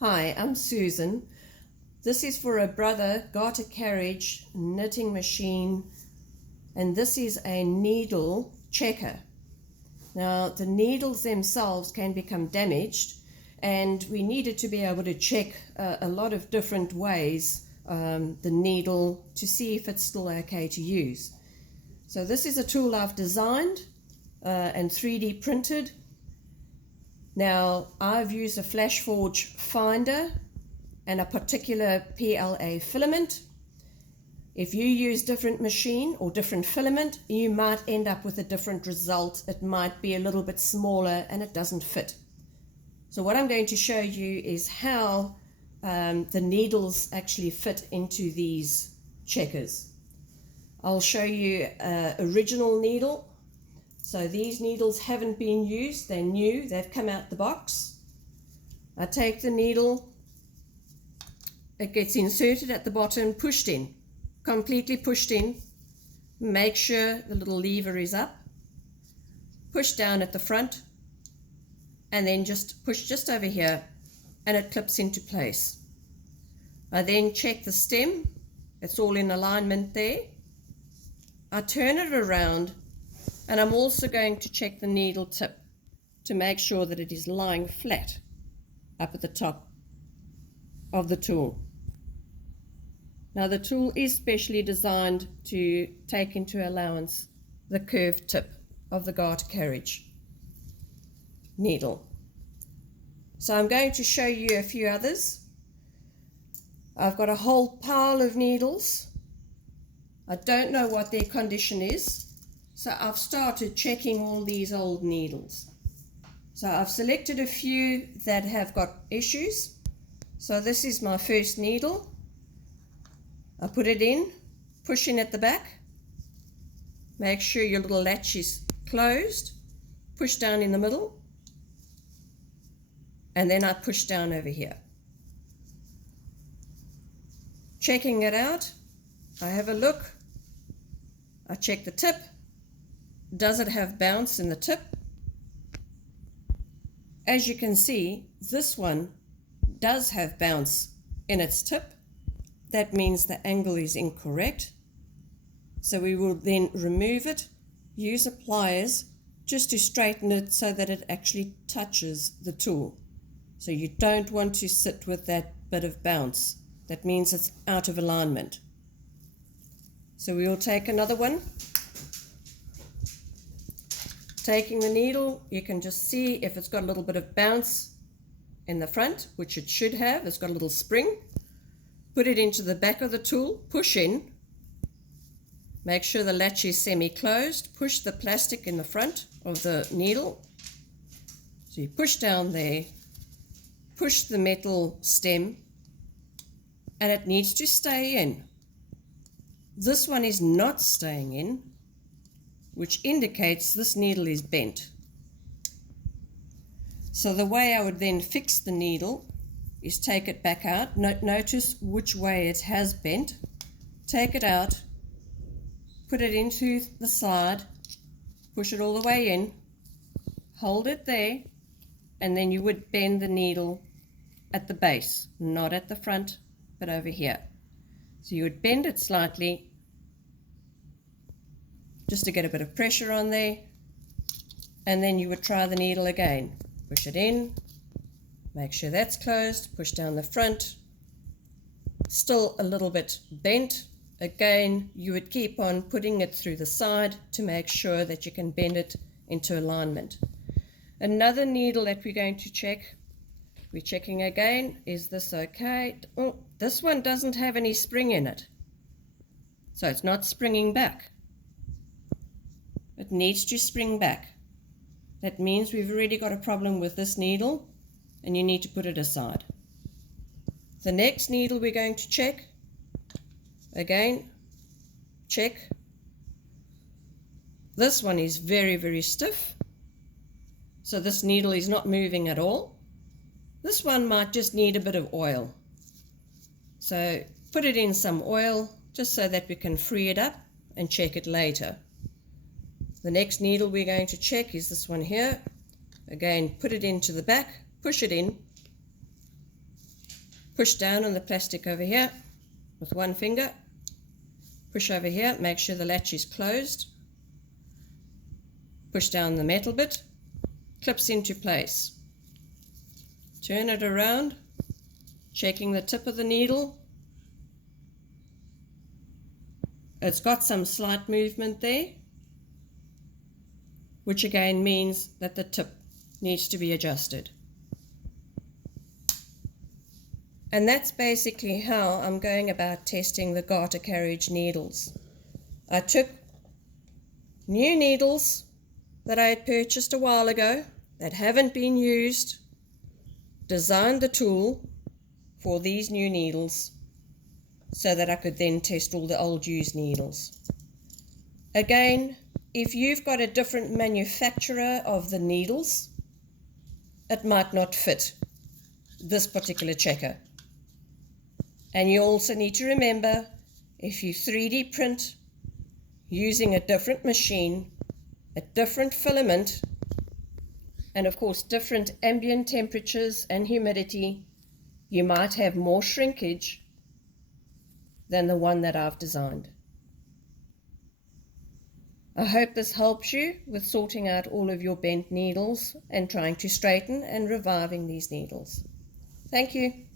Hi, I'm Susan. This is for a Brother Garter Carriage knitting machine, and this is a needle checker. Now, the needles themselves can become damaged, and we needed to be able to check a lot of different ways the needle to see if it's still okay to use. So this is a tool I've designed and 3D printed. Now, I've used a flash forge finder and a particular PLA filament. If you use different machine or different filament, you might end up with a different result. It might be a little bit smaller and it doesn't fit. So what I'm going to show you is how the needles actually fit into these checkers. I'll show you an original needle. So these needles haven't been used, they're new, they've come out the box. I take the needle, it gets inserted at the bottom, pushed in, completely pushed in. Make sure the little lever is up, push down at the front, and then just push just over here, and it clips into place. I then check the stem, it's all in alignment there. I turn it around, and I'm also going to check the needle tip to make sure that it is lying flat up at the top of the tool. Now the tool is specially designed to take into allowance the curved tip of the Garter Carriage needle. So I'm going to show you a few others. I've got a whole pile of needles. I don't know what their condition is. So I've started checking all these old needles. So I've selected a few that have got issues. So this is my first needle. I put it in, push in at the back. Make sure your little latch is closed. Push down in the middle. And then I push down over here. Checking it out, I have a look. I check the tip. Does it have bounce in the tip? As you can see, this one does have bounce in its tip. That means the angle is incorrect. So we will then remove it, use a pliers just to straighten it so that it actually touches the tool. So you don't want to sit with that bit of bounce. That means it's out of alignment. So we will take another one. Taking the needle, you can just see if it's got a little bit of bounce in the front, which it should have. It's got a little spring. Put it into the back of the tool, push in. Make sure the latch is semi-closed. Push the plastic in the front of the needle. So you push down there, push the metal stem, and it needs to stay in. This one is not staying in, which indicates this needle is bent. So the way I would then fix the needle is take it back out. Notice which way it has bent. Take it out, put it into the side, push it all the way in, hold it there, and then you would bend the needle at the base, not at the front, but over here. So you would bend it slightly, just to get a bit of pressure on there, and then you would try the needle again. Push it in, make sure that's closed, push down the front, still a little bit bent. Again, you would keep on putting it through the side to make sure that you can bend it into alignment. Another needle that we're going to check, we're checking again, is this okay? Oh, this one doesn't have any spring in it, so it's not springing back. It needs to spring back. That means we've already got a problem with this needle and you need to put it aside. The next needle we're going to check, again, check. This one is very, very stiff. So this needle is not moving at all. This one might just need a bit of oil. So put it in some oil just so that we can free it up and check it later. The next needle we're going to check is this one here. Again, put it into the back, push it in, Push down on the plastic over here with one finger. Push over here, make sure the latch is closed. Push down the metal bit, clips into place. Turn it around, checking the tip of the needle. It's got some slight movement there, which again means that the tip needs to be adjusted. And that's basically how I'm going about testing the Garter Carriage needles. I took new needles that I had purchased a while ago that haven't been used, designed the tool for these new needles so that I could then test all the old used needles. Again, if you've got a different manufacturer of the needles, it might not fit this particular checker. And you also need to remember, if you 3D print using a different machine, a different filament, and of course different ambient temperatures and humidity, you might have more shrinkage than the one that I've designed. I hope this helps you with sorting out all of your bent needles and trying to straighten and reviving these needles. Thank you.